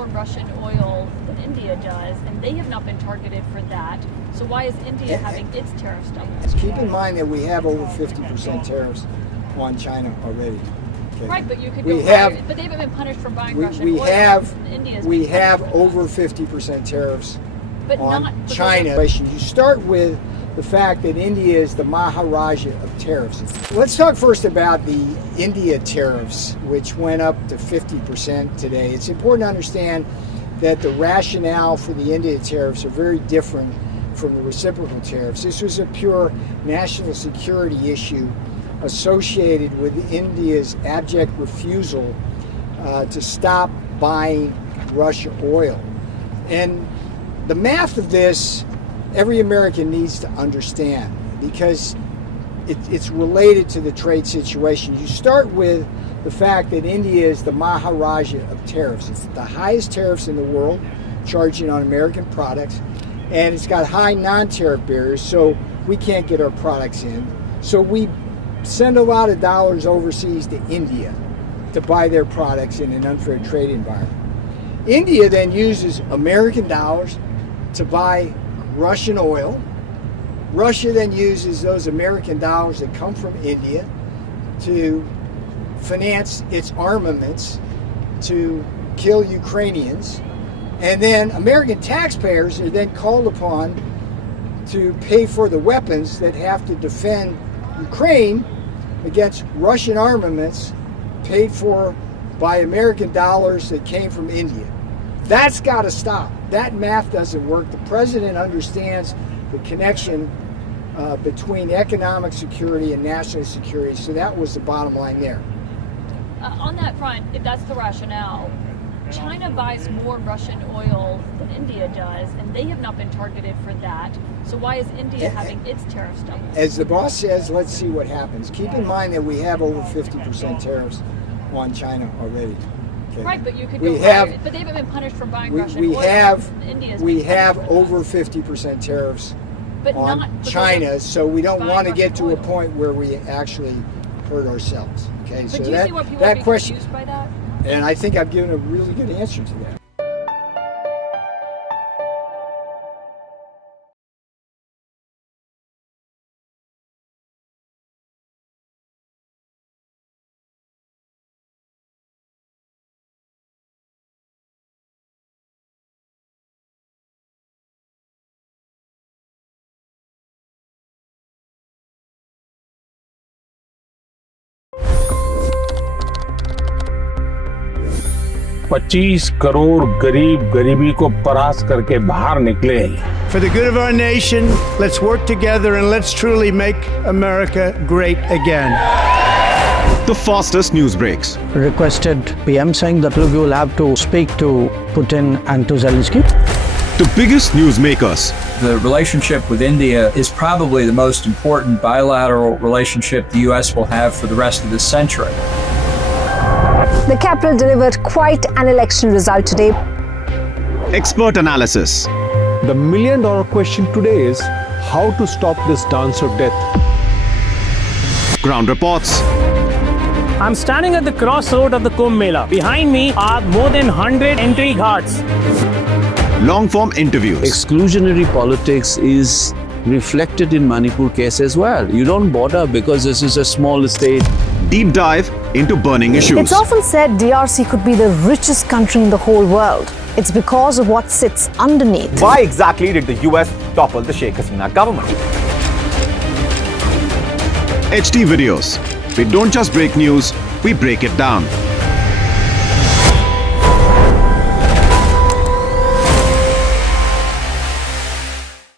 more Russian oil than India does, and they have not been targeted for that. So why is India having its tariffs doubled? Keep in mind that we have over 50% tariffs on China already. Okay. Right, but you could We go have- higher, but they haven't been punished for buying We, Russian we oil. have India's we been have punished for over that. 50% tariffs But on not because China. You start with the fact that India is the Maharaja of tariffs. Let's talk first about the India tariffs, which went up to 50% today. It's important to understand that the rationale for the India tariffs are very different from the reciprocal tariffs. This was a pure national security issue associated with India's abject refusal to stop buying Russian oil. And the math of this, every American needs to understand because it's related to the trade situation. You start with the fact that India is the Maharaja of tariffs. It's the highest tariffs in the world, charging on American products, and it's got high non-tariff barriers, so we can't get our products in. So we send a lot of dollars overseas to India to buy their products in an unfair trade environment. India then uses American dollars to buy Russian oil. Russia then uses those American dollars that come from India to finance its armaments to kill Ukrainians. And then American taxpayers are then called upon to pay for the weapons that have to defend Ukraine against Russian armaments paid for by American dollars that came from India. That's got to stop. That math doesn't work. The president understands the connection between economic security and national security, so that was the bottom line there. On that front, if that's the rationale, China buys more Russian oil than India does, and they have not been targeted for that. So why is India having its tariffs doubled? As the boss says, let's see what happens. Keep in mind that we have over 50% tariffs on China already. Okay. Right, but you could We go have- higher, but they haven't been punished for buying We, Russian we oil. have India's we been have punished for that. over 50% tariffs But on not because China, of so we don't buying want to get Russian to a oil. point where we actually hurt ourselves. Okay, But so do you that see what people are that being question, confused by that? and I think I've given a really good answer to that. $25 crore गरीब गरीबी को परास्त करके बाहर निकले। For the good of our nation, let's work together and let's truly make America great again. The fastest news breaks. Requested PM saying that look, you will have to speak to Putin and to Zelensky. The biggest newsmakers. The relationship with India is probably the most important bilateral relationship the U.S. will have for the rest of this century. The capital delivered quite an election result today. Expert analysis. The million-dollar question today is how to stop this dance of death. Ground reports. I'm standing at the crossroad of the Kumbh Mela. Behind me are more than 100 entry ghats. Long-form interviews. Exclusionary politics is reflected in Manipur case as well. You don't bother because this is a small state. Deep dive into burning issues. It's often said DRC could be the richest country in the whole world. It's because of what sits underneath. Why exactly did the US topple the Sheikh Hasina government? HD videos. We don't just break news, we break it down.